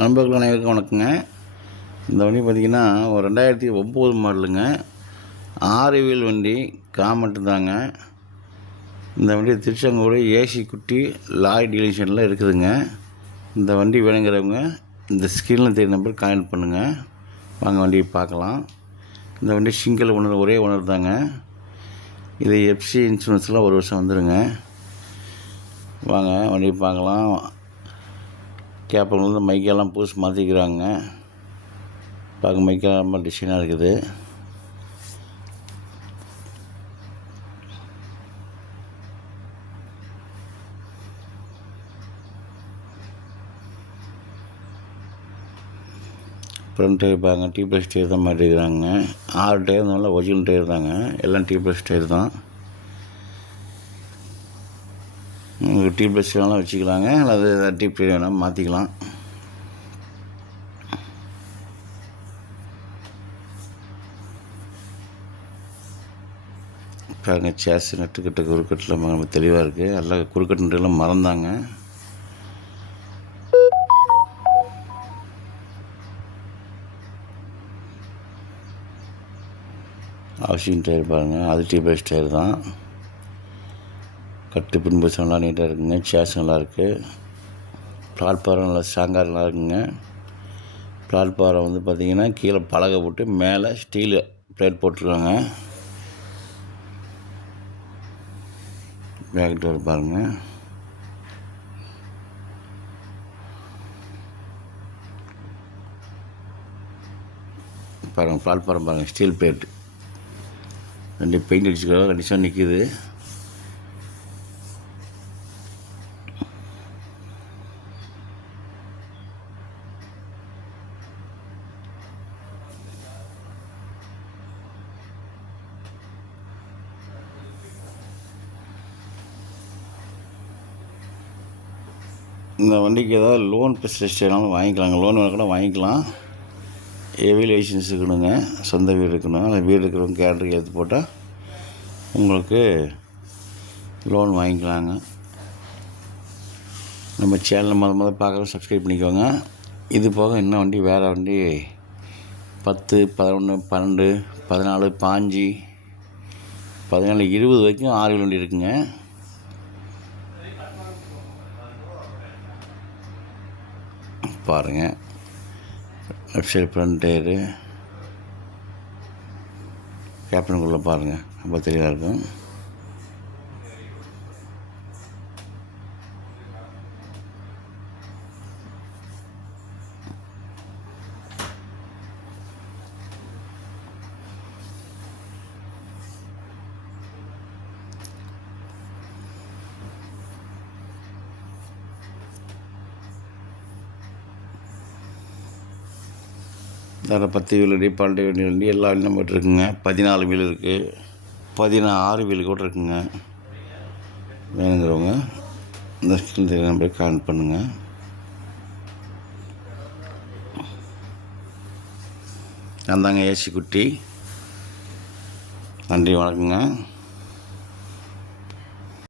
நண்பர்கள் அனைவருக்கும் வணக்கங்க. இந்த வண்டி பார்த்திங்கன்னா ஒரு 2009 மாடலுங்க. 6 வீல் வண்டி காமெட்டு தாங்க. இந்த வண்டி திருச்செங்கோடு ஏசி குட்டி லாய் டீலக்ஷனில் இருக்குதுங்க. இந்த வண்டி வேணுங்கிறவங்க இந்த ஸ்க்ரீனில் தெரிய நம்பர் கான்டாக்ட் பண்ணுங்கள். வாங்க வண்டியை பார்க்கலாம். இந்த வண்டி சிங்கிள் ஓனர், ஒரே ஓனர் தாங்க. இது எஃப்சி இன்சூரன்ஸ்லாம் 1 வருஷம் வந்துடுங்க. வாங்க வண்டியை பார்க்கலாம். கேப்பங்கள்லேருந்து மைக்கெல்லாம் பூசி மாற்றிக்கிறாங்க. பார்க்க மைக்கெல்லாம் ரொம்ப டிசைனாக இருக்குது. ஃப்ரண்ட் டயர் பாருங்க, டிபிஎஸ் டயர் தான் மாட்டிருக்கிறாங்க. 6 டயர் நல்லா ஒரிஜினல் டயர் தாங்க. எல்லாம் டிபிஎஸ் டயர் தான். உங்களுக்கு டிபிஎஸ் வேணாலும் வச்சுக்கலாங்க, அல்லது டிப் டயர் வேணால் மாற்றிக்கலாம். பாருங்க, சேஸ் நட்டுக்கிட்ட குறுக்கட்டில் ரொம்ப தெளிவாக இருக்குது. எல்லாம் குறுக்கட்டுலாம் மறந்தாங்க. ஹவுசிங் டயர் பாருங்கள், அது டிபிஎஸ் டயர் தான். கட்டு பின்புசம் நல்லா நீட்டாக இருக்குங்க. சேஸ் நல்லாயிருக்கு. பிளாட்ஃபாரம் நல்லா ஸ்ட்ராங்காக நல்லா இருக்குங்க. பிளாட்ஃபாரம் வந்து பார்த்திங்கன்னா கீழே பலகை போட்டு மேலே ஸ்டீலு பிளேட் போட்டிருக்காங்க. பேக் டோர் பாருங்கள். பாருங்கள், பிளாட்ஃபாரம் பாருங்கள், ஸ்டீல் பிளேட். ரெண்டு பெயிண்ட் அடிச்சுக்கிறோம், கண்டிஷன் நிற்கிது. இந்த வண்டிக்கு ஏதாவது லோன் ஃபெசிலிட்டி வேணாலும் வாங்கிக்கலாங்க. லோன் வேணா கூட வாங்கிக்கலாம். ஹெவி லைசன்ஸ் இருக்கணுங்க, சொந்த வீடு இருக்கணும். அந்த வீடு இருக்கிறவங்க கேரண்டி எடுத்து போட்டால் உங்களுக்கு லோன் வாங்கிக்கலாங்க. நம்ம சேனலில் முதல் பார்க்குறோம், சப்ஸ்கிரைப் பண்ணிக்கோங்க. இது போக இன்னும் வண்டி, வேறு வண்டி 10, 11, 12, 14, 15, 17, 20 வரைக்கும் 6 வீல் வண்டி இருக்குங்க. பாருங்கள், லெஃப்ட் சைடு ஃப்ரண்ட் டயரு கேப்டனுக்குள்ளே பாருங்கள், ரொம்ப தெளிவாக இருக்கும். வேறு 10 வீல் வண்டி, 12 வீல் வண்டி எல்லா வண்டியும் நம்மகிட்ட இருக்குங்க. 14 வீல் இருக்குது, 16 வீல் கூட இருக்குங்க. வேணுங்கிறவங்க இந்த ஸ்கில் தெரிய நம்பரை கான்டாக்ட் பண்ணுங்கள். நான் தாங்க ஏசி குட்டி. நன்றி, வணக்கங்க.